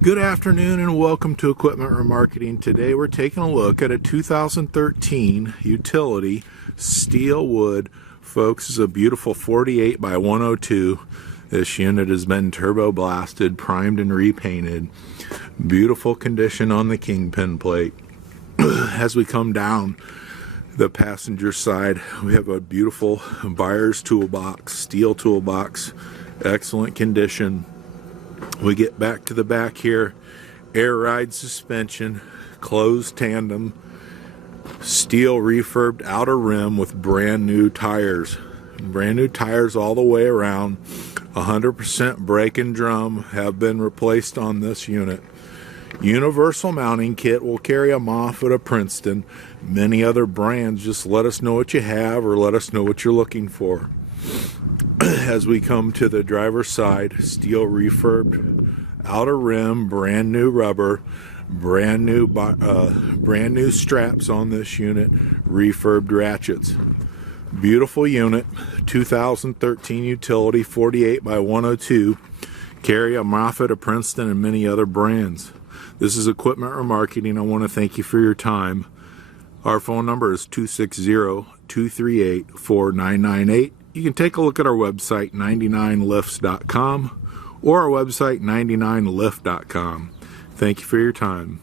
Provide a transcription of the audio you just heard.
Good afternoon and welcome to Equipment Remarketing. Today we're taking a look at a 2013 utility steel wood. Folks, this is a beautiful 48 by 102. This unit has been turbo blasted, primed and repainted. Beautiful condition on the kingpin plate. As we come down the passenger side, we have a beautiful buyer's toolbox, steel toolbox, excellent condition. We get back to the back here, air ride suspension, closed tandem, steel refurbed outer rim with brand new tires. Brand new tires all the way around. 100% brake and drum have been replaced on this unit. Universal mounting kit will carry a Moffett, a Princeton, many other brands. Just let us know what you have or let us know what you're looking for. As we come to the driver's side, steel refurbed outer rim, brand new rubber, brand new straps on this unit, refurbed ratchets. Beautiful unit, 2013 utility, 48 by 102. Carry a Moffett, a Princeton, and many other brands. This is Equipment Remarketing. I want to thank you for your time. Our phone number is 260-238-4998. You can take a look at our website, 99lifts.com, or our website, 99lift.com. Thank you for your time.